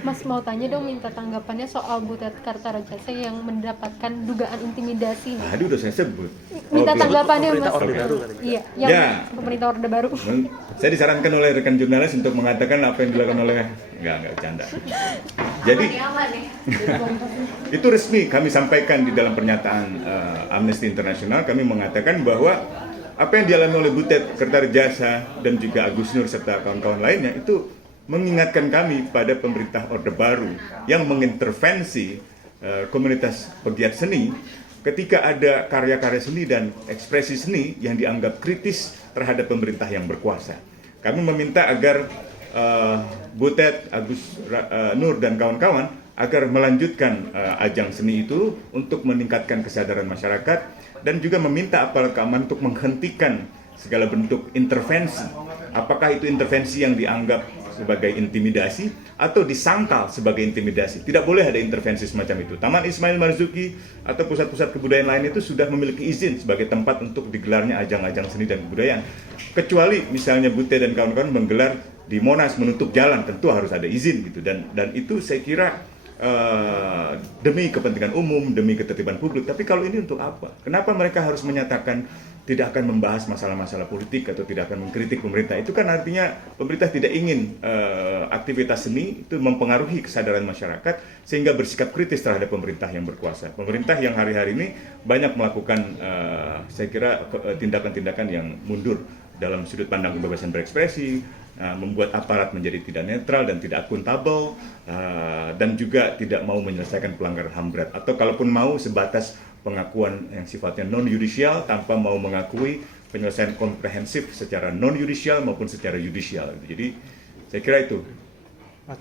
Mas mau tanya dong, minta tanggapannya soal Butet Kartarajasa yang mendapatkan dugaan intimidasi. Aduh, udah saya sebut. Minta Oke. tanggapannya Pemerintah Mas. Orde Baru kali. Iya, yang Ya. pemerintah Orde Baru. Saya disarankan oleh rekan jurnalis untuk mengatakan apa yang dilakukan oleh enggak bercanda. Jadi itu resmi kami sampaikan di dalam pernyataan Amnesty International. Kami mengatakan bahwa apa yang dialami oleh Butet Kertarejasa dan juga Agus Nur serta kawan-kawan lainnya itu mengingatkan kami pada pemerintah Orde Baru yang mengintervensi komunitas pegiat seni ketika ada karya-karya seni dan ekspresi seni yang dianggap kritis terhadap pemerintah yang berkuasa. Kami meminta agar Butet, Agus Nur dan kawan-kawan agar melanjutkan ajang seni itu untuk meningkatkan kesadaran masyarakat dan juga meminta aparat keamanan untuk menghentikan segala bentuk intervensi. Apakah itu intervensi yang dianggap sebagai intimidasi atau disangkal sebagai intimidasi. Tidak boleh ada intervensi semacam itu. Taman Ismail Marzuki atau pusat-pusat kebudayaan lain itu sudah memiliki izin sebagai tempat untuk digelarnya ajang-ajang seni dan kebudayaan. Kecuali misalnya Butet dan kawan-kawan menggelar di Monas menutup jalan, tentu harus ada izin gitu. Dan itu saya kira demi kepentingan umum, demi ketertiban publik. Tapi kalau ini untuk apa? Kenapa mereka harus menyatakan tidak akan membahas masalah-masalah politik atau tidak akan mengkritik pemerintah? Itu kan artinya pemerintah tidak ingin aktivitas seni itu mempengaruhi kesadaran masyarakat sehingga bersikap kritis terhadap pemerintah yang berkuasa. Pemerintah yang hari-hari ini banyak melakukan saya kira tindakan-tindakan yang mundur dalam sudut pandang kebebasan berekspresi, membuat aparat menjadi tidak netral dan tidak akuntabel, dan juga tidak mau menyelesaikan pelanggaran HAM berat, atau kalaupun mau sebatas pengakuan yang sifatnya non-yudisial tanpa mau mengakui penyelesaian komprehensif secara non-yudisial maupun secara yudisial. Jadi saya kira itu.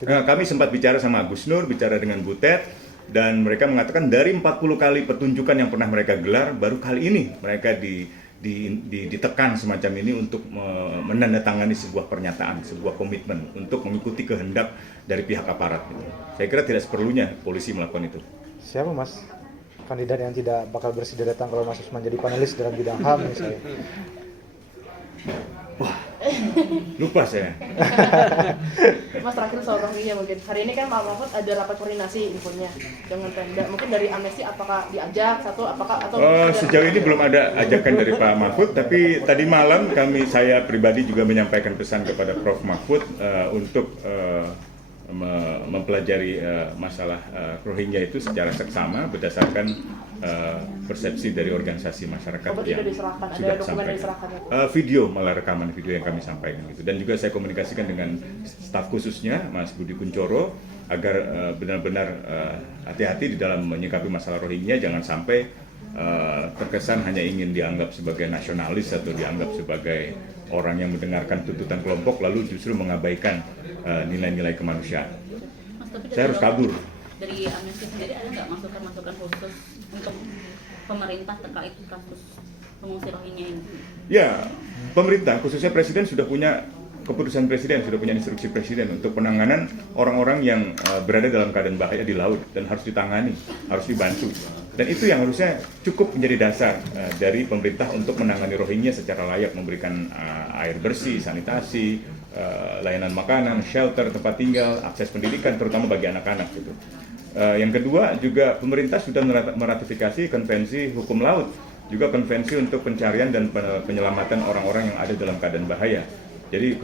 Kami sempat bicara sama Agus Nur, bicara dengan Butet, dan mereka mengatakan dari 40 kali pertunjukan yang pernah mereka gelar, baru kali ini mereka ditekan semacam ini untuk menandatangani sebuah pernyataan, sebuah komitmen untuk mengikuti kehendak dari pihak aparat. Saya kira tidak seperlunya polisi melakukan itu. Siapa Mas kandidat yang tidak bakal bersedia datang kalau Mas Usman jadi panelis dalam bidang HAM misalnya? Wah, lupa saya. Mas terakhir soal Rohingya mungkin. Hari ini kan Pak Mahfud ada rapat koordinasi infonya dengan Pemda. Mungkin dari Amnesty apakah diajak atau sejauh ini belum ada ajakan dari Pak Mahfud, tapi tadi malam saya pribadi juga menyampaikan pesan kepada Prof Mahfud untuk mempelajari masalah Rohingya itu secara seksama berdasarkan persepsi dari organisasi masyarakat yang sudah disampaikan. Video, malah rekaman video yang kami sampaikan gitu. Dan juga saya komunikasikan dengan staf khususnya Mas Budi Kuncoro agar benar-benar hati-hati di dalam menyikapi masalah Rohingya, jangan sampai terkesan hanya ingin dianggap sebagai nasionalis atau dianggap sebagai orang yang mendengarkan tuntutan kelompok lalu justru mengabaikan nilai-nilai kemanusiaan. Mas, saya harus kabur. Dari Amnesty sendiri ada nggak masukan-masukan khusus untuk pemerintah terkait kasus pengungsi Rohingya ini? Ya, pemerintah khususnya Presiden sudah punya keputusan Presiden, sudah punya instruksi Presiden untuk penanganan orang-orang yang berada dalam keadaan bahaya di laut dan harus ditangani, harus dibantu. Dan itu yang harusnya cukup menjadi dasar dari pemerintah untuk menangani Rohingya secara layak, memberikan air bersih, sanitasi, layanan makanan, shelter, tempat tinggal, akses pendidikan, terutama bagi anak-anak gitu. Yang kedua juga pemerintah sudah meratifikasi konvensi hukum laut, juga konvensi untuk pencarian dan penyelamatan orang-orang yang ada dalam keadaan bahaya. Jadi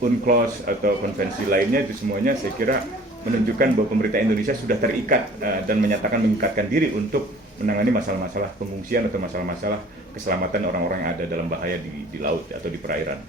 UNCLOS atau konvensi lainnya itu semuanya saya kira menunjukkan bahwa pemerintah Indonesia sudah terikat dan mengikatkan diri untuk menangani masalah-masalah pengungsian atau masalah-masalah keselamatan orang-orang yang ada dalam bahaya di laut atau di perairan.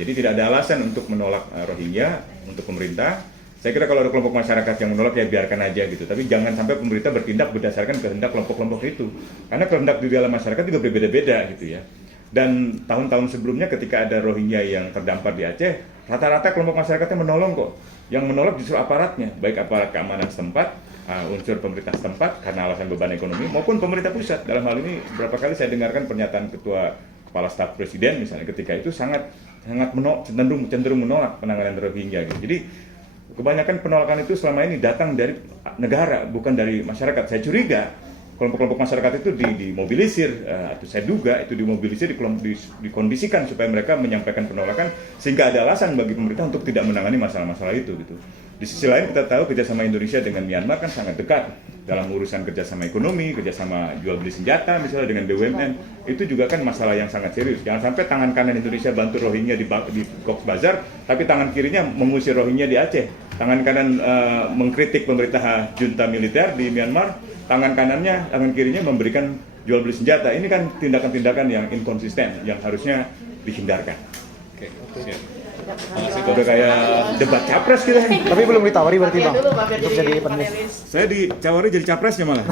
Jadi tidak ada alasan untuk menolak Rohingya untuk pemerintah. Saya kira kalau ada kelompok masyarakat yang menolak ya biarkan aja gitu. Tapi jangan sampai pemerintah bertindak berdasarkan kehendak kelompok-kelompok itu. Karena kehendak di dalam masyarakat juga berbeda-beda gitu ya. Dan tahun-tahun sebelumnya ketika ada Rohingya yang terdampar di Aceh, rata-rata kelompok masyarakatnya menolong kok. Yang menolak justru aparatnya, baik aparat keamanan setempat, unsur pemerintah setempat karena alasan beban ekonomi, maupun pemerintah pusat. Dalam hal ini berapa kali saya dengarkan pernyataan Ketua Kepala Staf Presiden misalnya ketika itu sangat cenderung menolak penanganan Rohingya gitu. Jadi kebanyakan penolakan itu selama ini datang dari negara, bukan dari masyarakat. Saya curiga kelompok-kelompok masyarakat itu dimobilisir, atau saya duga itu dimobilisir, dikondisikan supaya mereka menyampaikan penolakan, sehingga ada alasan bagi pemerintah untuk tidak menangani masalah-masalah itu gitu. Di sisi lain kita tahu kerjasama Indonesia dengan Myanmar kan sangat dekat dalam urusan kerjasama ekonomi, kerjasama jual beli senjata misalnya dengan BUMN, itu juga kan masalah yang sangat serius. Jangan sampai tangan kanan Indonesia bantu Rohingya di Cox's Bazar, tapi tangan kirinya mengusir Rohingya di Aceh. Tangan kanan mengkritik pemerintah junta militer di Myanmar, tangan kirinya memberikan jual beli senjata. Ini kan tindakan-tindakan yang inkonsisten, yang harusnya dihindarkan. Oke, siap. Udah kayak debat capres gitu. Tapi belum ditawari berarti Latihan Bang dulu Bang biar untuk jadi penulis. panelis. Saya dicawari jadi capresnya malah.